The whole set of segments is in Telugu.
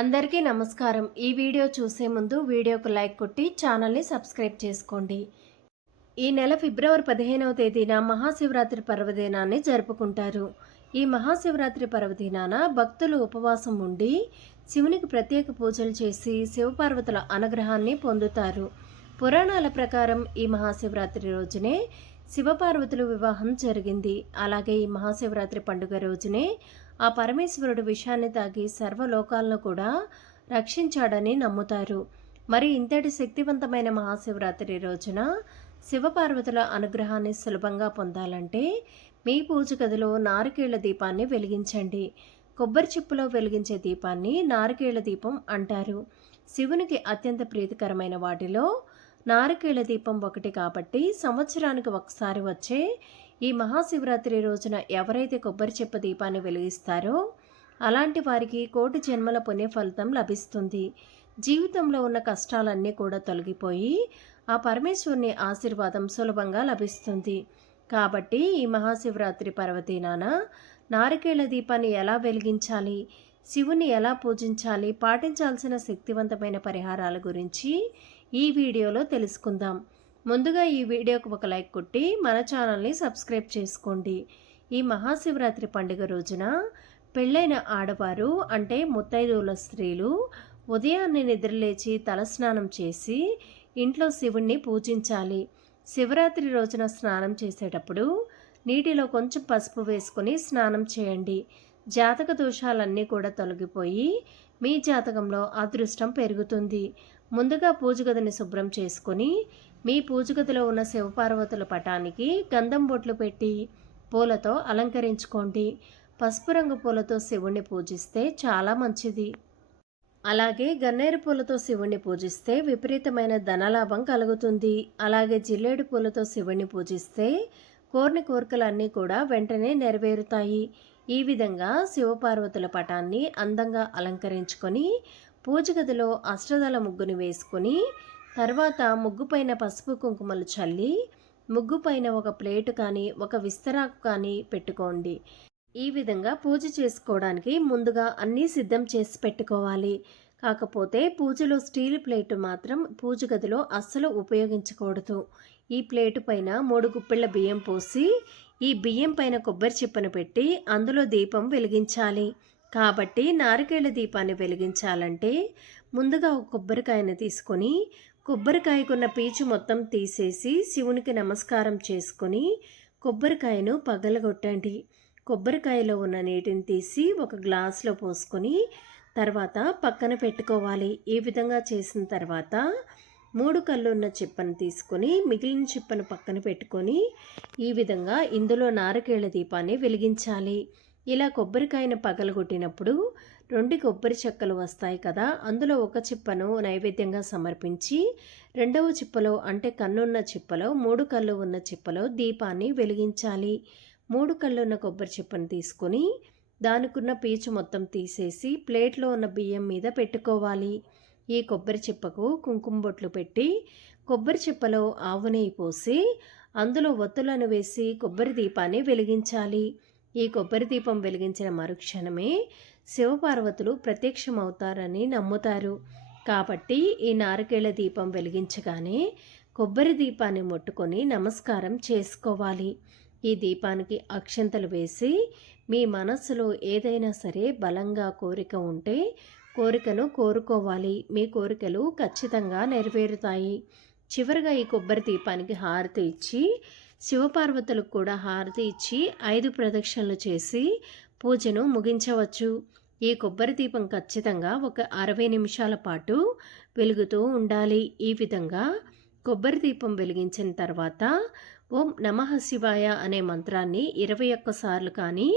అందరికీ నమస్కారం. ఈ వీడియో చూసే ముందు వీడియోకు లైక్ కొట్టి ఛానల్ని సబ్స్క్రైబ్ చేసుకోండి. ఈ నెల ఫిబ్రవరి పదిహేనవ తేదీన మహాశివరాత్రి పర్వదినాన్ని జరుపుకుంటారు. ఈ మహాశివరాత్రి పర్వదినాన భక్తులు ఉపవాసం ఉండి శివునికి ప్రత్యేక పూజలు చేసి శివపార్వతుల అనుగ్రహాన్ని పొందుతారు. పురాణాల ప్రకారం ఈ మహాశివరాత్రి రోజునే శివపార్వతుల వివాహం జరిగింది. అలాగే ఈ మహాశివరాత్రి పండుగ రోజునే ఆ పరమేశ్వరుడు విషాన్ని తాగి సర్వలోకాలను కూడా రక్షించాడని నమ్ముతారు. మరి ఇంతటి శక్తివంతమైన మహాశివరాత్రి రోజున శివపార్వతుల అనుగ్రహాన్ని సులభంగా పొందాలంటే మీ పూజ గదిలో నారికేళ్ళ దీపాన్ని వెలిగించండి. కొబ్బరి చిప్పులో వెలిగించే దీపాన్ని నారికేళ్ళ దీపం అంటారు. శివునికి అత్యంత ప్రీతికరమైన వాటిలో నారికేళ్ళ దీపం ఒకటి కాబట్టి సంవత్సరానికి ఒకసారి వచ్చే ఈ మహాశివరాత్రి రోజున ఎవరైతే కొబ్బరి చెప్ప దీపాన్ని వెలిగిస్తారో అలాంటి వారికి కోటి జన్మల పుణ్య ఫలితం లభిస్తుంది. జీవితంలో ఉన్న కష్టాలన్నీ కూడా తొలగిపోయి ఆ పరమేశ్వరుని ఆశీర్వాదం సులభంగా లభిస్తుంది. కాబట్టి ఈ మహాశివరాత్రి పర్వదినాన నారికేళ్ళ దీపాన్ని ఎలా వెలిగించాలి శివుని ఎలా పూజించాలి పాటించాల్సిన శక్తివంతమైన పరిహారాల గురించి ఈ వీడియోలో తెలుసుకుందాం. ముందుగా ఈ వీడియోకు ఒక లైక్ కొట్టి మన ఛానల్ని సబ్స్క్రైబ్ చేసుకోండి. ఈ మహాశివరాత్రి పండుగ రోజున పెళ్ళైన ఆడవారు అంటే ముత్తైదువుల స్త్రీలు ఉదయాన్నే నిద్రలేచి తలస్నానం చేసి ఇంట్లో శివుణ్ణి పూజించాలి. శివరాత్రి రోజున స్నానం చేసేటప్పుడు నీటిలో కొంచెం పసుపు వేసుకొని స్నానం చేయండి. జాతక దోషాలన్నీ కూడా తొలగిపోయి మీ జాతకంలో అదృష్టం పెరుగుతుంది. ముందుగా పూజ గదిని శుభ్రం చేసుకొని మీ పూజగదిలో ఉన్న శివపార్వతుల పటానికి గంధం బొట్లు పెట్టి పూలతో అలంకరించుకోండి. పసుపు రంగు పూలతో శివుణ్ణి పూజిస్తే చాలా మంచిది. అలాగే గన్నేరు పూలతో శివుణ్ణి పూజిస్తే విపరీతమైన ధనలాభం కలుగుతుంది. అలాగే జిల్లేడు పూలతో శివుణ్ణి పూజిస్తే కోరిన కోరికలన్నీ కూడా వెంటనే నెరవేరుతాయి. ఈ విధంగా శివపార్వతుల పటాన్ని అందంగా అలంకరించుకొని పూజ గదిలో అష్టదళ ముగ్గుని వేసుకొని తర్వాత ముగ్గుపైన పసుపు కుంకుమలు చల్లి ముగ్గుపైన ఒక ప్లేటు కానీ ఒక విస్తరాకు కానీ పెట్టుకోండి. ఈ విధంగా పూజ చేసుకోవడానికి ముందుగా అన్నీ సిద్ధం చేసి పెట్టుకోవాలి. కాకపోతే పూజలో స్టీల్ ప్లేటు మాత్రం పూజ గదిలో అస్సలు ఉపయోగించకూడదు. ఈ ప్లేటు పైన మూడు గుప్పిళ్ళ బియ్యం పోసి ఈ బియ్యం పైన కొబ్బరి చిప్పను పెట్టి అందులో దీపం వెలిగించాలి. కాబట్టి నారికేళ్ళ దీపాన్ని వెలిగించాలంటే ముందుగా ఒక కొబ్బరికాయను తీసుకొని కొబ్బరికాయకున్న పీచు మొత్తం తీసేసి శివునికి నమస్కారం చేసుకొని కొబ్బరికాయను పగలగొట్టండి. కొబ్బరికాయలో ఉన్న నీటిని తీసి ఒక గ్లాస్లో పోసుకొని తర్వాత పక్కన పెట్టుకోవాలి. ఈ విధంగా చేసిన తర్వాత మూడు కళ్ళు ఉన్న చిప్పను తీసుకొని మిగిలిన చిప్పను పక్కన పెట్టుకొని ఈ విధంగా ఇందులో నారకేళ దీపాన్ని వెలిగించాలి. ఇలా కొబ్బరికాయను పగలగొట్టినప్పుడు రెండు కొబ్బరి చెక్కలు వస్తాయి కదా అందులో ఒక చిప్పను నైవేద్యంగా సమర్పించి రెండవ చిప్పలో అంటే కన్నున్న చిప్పలో మూడు కళ్ళు ఉన్న చిప్పలో దీపాన్ని వెలిగించాలి. మూడు కళ్ళు ఉన్న కొబ్బరి చిప్పను తీసుకొని దానికున్న పీచు మొత్తం తీసేసి ప్లేట్లో ఉన్న బియ్యం మీద పెట్టుకోవాలి. ఈ కొబ్బరి చిప్పకు కుంకుమ బొట్లు పెట్టి కొబ్బరి చిప్పలో ఆవు నెయ్యి పోసి అందులో ఒత్తులను వేసి కొబ్బరి దీపాన్ని వెలిగించాలి. ఈ కొబ్బరి దీపం వెలిగించిన మరుక్షణమే శివపార్వతులు ప్రత్యక్షమవుతారని నమ్ముతారు. కాబట్టి ఈ నారికేళ్ళ దీపం వెలిగించగానే కొబ్బరి దీపాన్ని ముట్టుకొని నమస్కారం చేసుకోవాలి. ఈ దీపానికి అక్షంతలు వేసి మీ మనస్సులో ఏదైనా సరే బలంగా కోరిక ఉంటే కోరికను కోరుకోవాలి. మీ కోరికలు ఖచ్చితంగా నెరవేరుతాయి. చివరిగా ఈ కొబ్బరి దీపానికి హారతి ఇచ్చి శివపార్వతులకు కూడా హారతి ఇచ్చి ఐదు ప్రదక్షిణలు చేసి పూజను ముగించవచ్చు. ఈ కొబ్బరి దీపం ఖచ్చితంగా ఒక అరవై నిమిషాల పాటు వెలుగుతూ ఉండాలి. ఈ విధంగా కొబ్బరి దీపం వెలిగించిన తర్వాత ఓం నమ శివాయ అనే మంత్రాన్ని ఇరవై ఒక్కసార్లు కానీ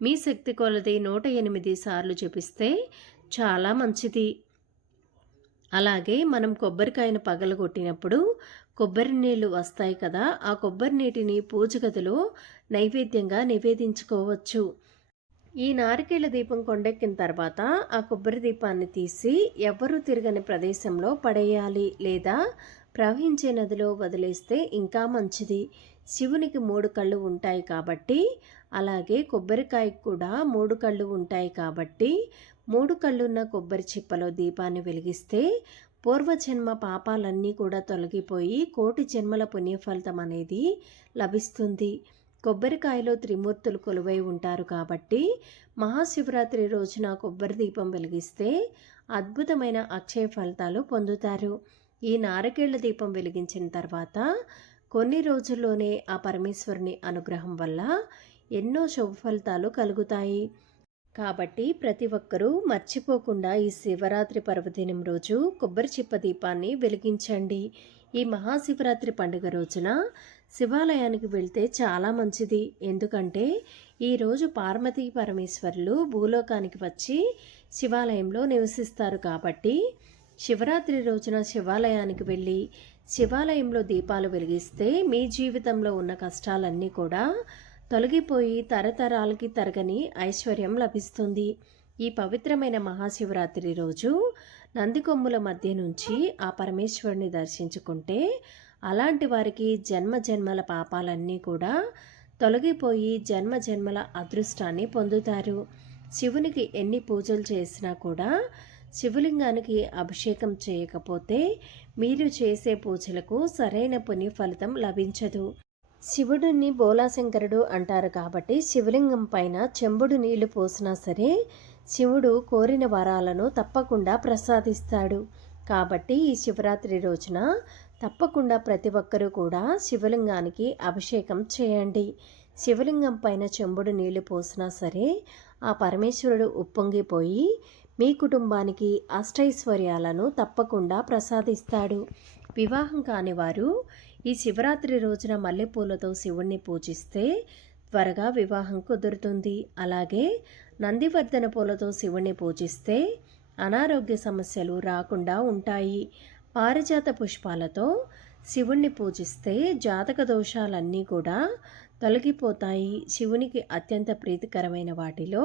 మీ శక్తి కొలది నూట ఎనిమిది సార్లు జపిస్తే చాలా మంచిది. అలాగే మనం కొబ్బరికాయను పగలగొట్టినప్పుడు కొబ్బరి నీళ్ళు వస్తాయి కదా ఆ కొబ్బరి నీటిని పూజ గదిలో నైవేద్యంగా నివేదించుకోవచ్చు. ఈ నారికేళ్ళ దీపం కొండెక్కిన తర్వాత ఆ కొబ్బరి దీపాన్ని తీసి ఎవ్వరూ తిరగని ప్రదేశంలో పడేయాలి లేదా ప్రవహించే నదిలో వదిలేస్తే ఇంకా మంచిది. శివునికి మూడు కళ్ళు ఉంటాయి కాబట్టి అలాగే కొబ్బరికాయకు కూడా మూడు కళ్ళు ఉంటాయి కాబట్టి మూడు కళ్ళున్న కొబ్బరి చిప్పలో దీపాన్ని వెలిగిస్తే పూర్వజన్మ పాపాలన్నీ కూడా తొలగిపోయి కోటి జన్మల పుణ్యఫలితం అనేది లభిస్తుంది. కొబ్బరికాయలో త్రిమూర్తులు కొలువై ఉంటారు కాబట్టి మహాశివరాత్రి రోజున కొబ్బరి దీపం వెలిగిస్తే అద్భుతమైన అక్షయ ఫలితాలు పొందుతారు. ఈ నారికేళ్ళ దీపం వెలిగించిన తర్వాత కొన్ని రోజుల్లోనే ఆ పరమేశ్వరుని అనుగ్రహం వల్ల ఎన్నో శుభ ఫలితాలు కలుగుతాయి. కాబట్టి ప్రతి ఒక్కరూ మర్చిపోకుండా ఈ శివరాత్రి పర్వదినం రోజు కొబ్బరి చిప్ప దీపాన్ని వెలిగించండి. ఈ మహాశివరాత్రి పండుగ రోజున శివాలయానికి వెళ్తే చాలా మంచిది. ఎందుకంటే ఈరోజు పార్వతీ పరమేశ్వరులు భూలోకానికి వచ్చి శివాలయంలో నివసిస్తారు కాబట్టి శివరాత్రి రోజున శివాలయానికి వెళ్ళి శివాలయంలో దీపాలు వెలిగిస్తే మీ జీవితంలో ఉన్న కష్టాలన్నీ కూడా తొలగిపోయి తరతరాలకి తరగని ఐశ్వర్యం లభిస్తుంది. ఈ పవిత్రమైన మహాశివరాత్రి రోజు నందికొమ్ముల మధ్య నుంచి ఆ పరమేశ్వరుని దర్శించుకుంటే అలాంటి వారికి జన్మ జన్మల పాపాలన్నీ కూడా తొలగిపోయి జన్మ జన్మల అదృష్టాన్ని పొందుతారు. శివునికి ఎన్ని పూజలు చేసినా కూడా శివలింగానికి అభిషేకం చేయకపోతే మీరు చేసే పూజలకు సరైన పుణ్య ఫలితం లభించదు. శివుడిని బోలాశంకరుడు అంటారు కాబట్టి శివలింగం పైన చెంబుడు నీళ్ళు పోసినా సరే శివుడు కోరిన వరాలను తప్పకుండా ప్రసాదిస్తాడు. కాబట్టి ఈ శివరాత్రి రోజున తప్పకుండా ప్రతి ఒక్కరూ కూడా శివలింగానికి అభిషేకం చేయండి. శివలింగం పైన చెంబుడు నీళ్ళు పోసినా సరే ఆ పరమేశ్వరుడు ఉప్పొంగిపోయి మీ కుటుంబానికి అష్టైశ్వర్యాలను తప్పకుండా ప్రసాదిస్తాడు. వివాహం కాని వారు ఈ శివరాత్రి రోజున మల్లెపూలతో శివుణ్ణి పూజిస్తే త్వరగా వివాహం కుదురుతుంది. అలాగే నందివర్ధన పూలతో శివుణ్ణి పూజిస్తే అనారోగ్య సమస్యలు రాకుండా ఉంటాయి. పారిజాత పుష్పాలతో శివుణ్ణి పూజిస్తే జాతక దోషాలన్నీ కూడా తొలగిపోతాయి. శివునికి అత్యంత ప్రీతికరమైన వాటిలో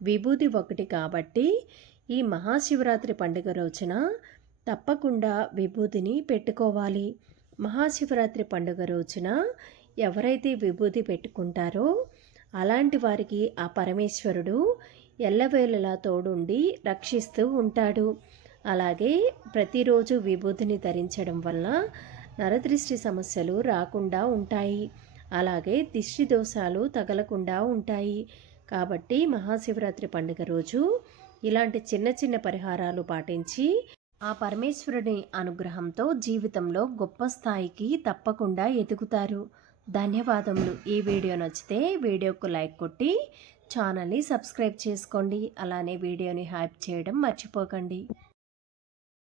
విభూతి ఒకటి కాబట్టి ఈ మహాశివరాత్రి పండుగ రోజున తప్పకుండా విభూతిని పెట్టుకోవాలి. మహాశివరాత్రి పండుగ రోజున ఎవరైతే విభూతి పెట్టుకుంటారో అలాంటి వారికి ఆ పరమేశ్వరుడు ఎల్లవేళలా తోడుండి రక్షిస్తూ ఉంటాడు. అలాగే ప్రతిరోజు విభూతిని ధరించడం వల్ల నరదృష్టి సమస్యలు రాకుండా ఉంటాయి. అలాగే దిష్టి దోషాలు తగలకుండా ఉంటాయి. కాబట్టి మహాశివరాత్రి పండుగ రోజు ఇలాంటి చిన్న చిన్న పరిహారాలు పాటించి ఆ పరమేశ్వరుని అనుగ్రహంతో జీవితంలో గొప్ప స్థాయికి తప్పకుండా ఎదుగుతారు. ధన్యవాదములు. ఈ వీడియో నచ్చితే వీడియోకు లైక్ కొట్టి ఛానల్ని సబ్స్క్రైబ్ చేసుకోండి. అలానే వీడియోని హైప్ చేయడం మర్చిపోకండి.